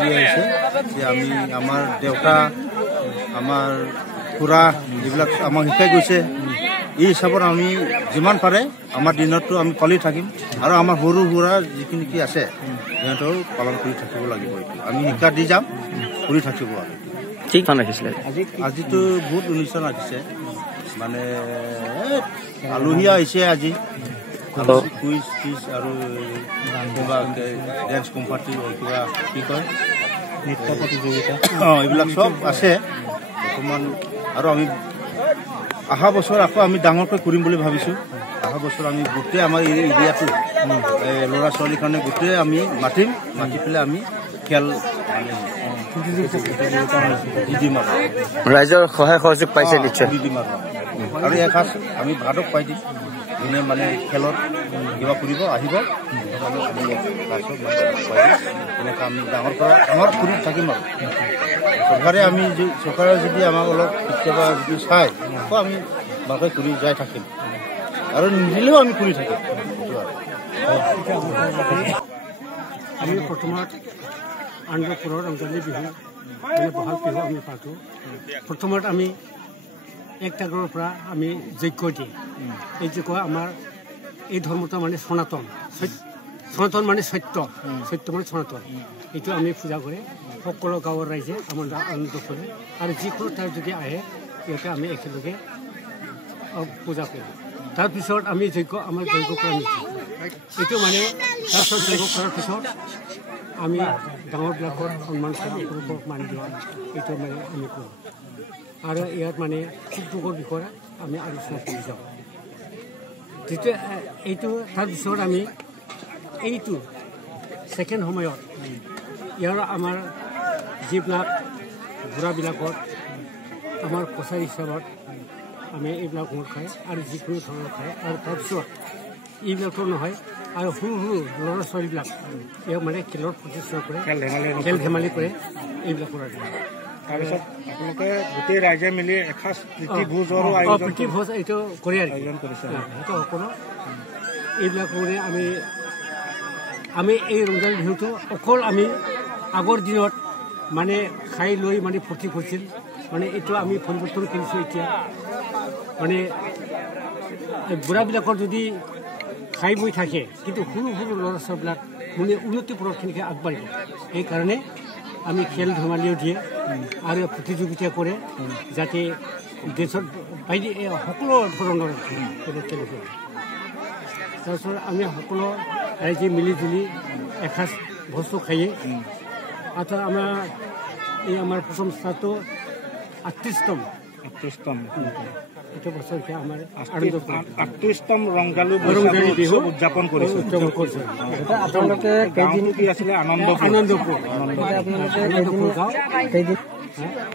কৰি আহিছে যে আমি আমাৰ দেউতা আমাৰ খুৰা যিবিলাক আমাক শিকাই গৈছে এই হিচাপত আমি যিমান পাৰে আমাৰ দিনতো আমি পালি থাকিম আৰু আমাৰ সৰু সুৰা যিখিনি কি আছে সিহঁতৰ পালন কৰি থাকিব লাগিব আমি শিক্ষা দি যাম কৰি থাকিব আৰু ঠিক মানে ৰাখিছিলে আজিতো বহুত অনুষ্ঠান ৰাখিছে মানে আলহী আহিছে আজি কুইজ টিজ আৰু কিবা ডেন্স কম্পিটিশ্যন কিবা কি কয় নৃত্য প্ৰতিযোগিতা এইবিলাক চব আছে বৰ্তমান আৰু আমি অহা বছৰ আকৌ আমি ডাঙৰকৈ কৰিম বুলি ভাবিছোঁ অহা বছৰ আমি গোটেই আমাৰ এই এৰিয়াটো ল'ৰা ছোৱালীৰ কাৰণে গোটেই আমি মাতি পেলাই আমি খেল ৰাইজৰ সহায় সহযোগ পাইছে নিশ্চয় দি দিম আৰু এসাঁজ আমি ভাতক পাই দিম যোনে মানে খেলত কিবা কৰিব আহিব এনেকৈ আমি ডাঙৰ কৰি থাকিম আৰু চৰকাৰে যদি আমাক অলপ কেতিয়াবা যদি চাই আকৌ আমি ভালকৈ কৰি যাই থাকিম আৰু নিদিলেও আমি কৰি থাকিম আমি প্ৰথমত আনন্দপুৰৰ ৰংজালী বিহু বহাগ বিহু আমি পাতোঁ প্ৰথমত আমি 1 টাগৰৰ পৰা আমি যজ্ঞ দিওঁ এই যজ্ঞ আমাৰ এই ধৰ্মটো মানে সনাতন মানে সত্য মানে সনাতন এইটো আমি পূজা কৰি সকলো গাঁৱৰ ৰাইজে আমাৰ আনন্দ কৰে আৰু যিকোনো ঠাই যদি আহে সিহঁতে আমি একেলগে পূজা কৰোঁ তাৰপিছত আমি আমাৰ যজ্ঞ কৰা নিশ্চয় এইটো মানে তাৰপিছত যজ্ঞ কৰাৰ পিছত আমি ডাঙৰবিলাকৰ সন্মান কৰা সৰুবোৰক মান দিয়া এইটো মানে আমি কৰোঁ আৰু ইয়াত মানে সুখ-দুখৰ বিষয়ে আমি আলোচনা কৰি যাওঁ যেতিয়া এইটো তাৰপিছত আমি এইটো ছেকেণ্ড সময়ত ইয়াৰ আমাৰ যিবিলাক বুঢ়াবিলাকৰ আমাৰ কছাৰী হিচাপত আমি এইবিলাক মদ খায় আৰু যিকোনো ধৰণৰ খায় আৰু তাৰপিছত এইবিলাকতো নহয় আৰু সৰু ল'ৰা ছোৱালীবিলাক ইয়াক মানে খেলৰ প্ৰতিষ্ঠা কৰে খেল ধেমালি কৰে এইবিলাক কৰা যায় তাৰপিছত আপোনালোকে গোটেই ৰাইজে মিলি এসাঁজ প্ৰীতি ভোজ এইটো কৰি আয়োজন কৰিছে সেইটো সকলো এইবিলাক কৰি আমি এই ৰমজান বিহুটো অকল আমি আগৰ দিনত মানে খাই লৈ মানে ফূৰ্তি কৰিছিল মানে এইটো আমি পৰিৱৰ্তন কৰিছোঁ এতিয়া মানে বুঢ়াবিলাকৰ যদি খাই বৈ থাকে কিন্তু সৰু ল'ৰা ছোৱালীবিলাক মানে উন্নতি পৰখিনিকে আগবাঢ়িব সেইকাৰণে আমি খেল ধেমালিও দিয়ে আৰু প্ৰতিযোগিতা কৰে যাতে দেশত সকলো ধৰণৰ খেল তাৰপিছত আমি সকলো ৰাইজে মিলি জুলি এসাঁজ বস্তু খায়ে আৰু আমাৰ প্ৰথম স্থানটো 38তম এইটো বছৰকে আমাৰ 38তম ৰংজালী বিহু উদযাপন কৰিছে আপোনালোকে কি আছিলে আনন্দপুৰ গাঁও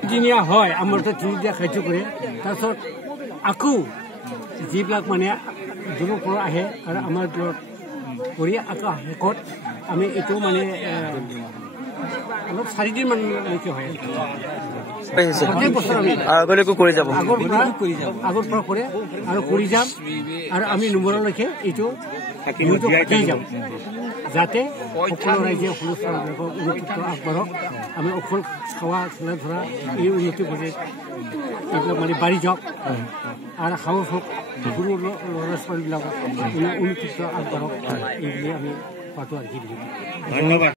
দিনীয়া হয় আমাৰ তিনিদিনীয়া কাৰ্য কৰে তাৰপিছত আকৌ যিবিলাক মানে দূৰৰ পৰা আহে আৰু আমাৰ দূৰত কৰি আকৌ শেষত আমি এইটো মানে অলপ 4 দিন মানলৈকে হয় আগলৈকো কৰি যাব আগৰ পৰা কৰে আৰু কৰি যাম আৰু আমি নম্বৰলৈকে এইটো যাম যাতে সকলো ৰাইজে সকলো ছোৱালীবিলাকক উন্নতি আগবাঢ়ক আমি অকল খোৱা খেলা ধৰা এই উন্নতি কৰি এইবিলাক মানে বাঢ়ি যাওক আৰু সাহস হওক সৰু ল'ৰা ছোৱালীবিলাকক উন্নতি আগবাঢ়ক এই বুলি আমি পাতো আৰু ধন্যবাদ।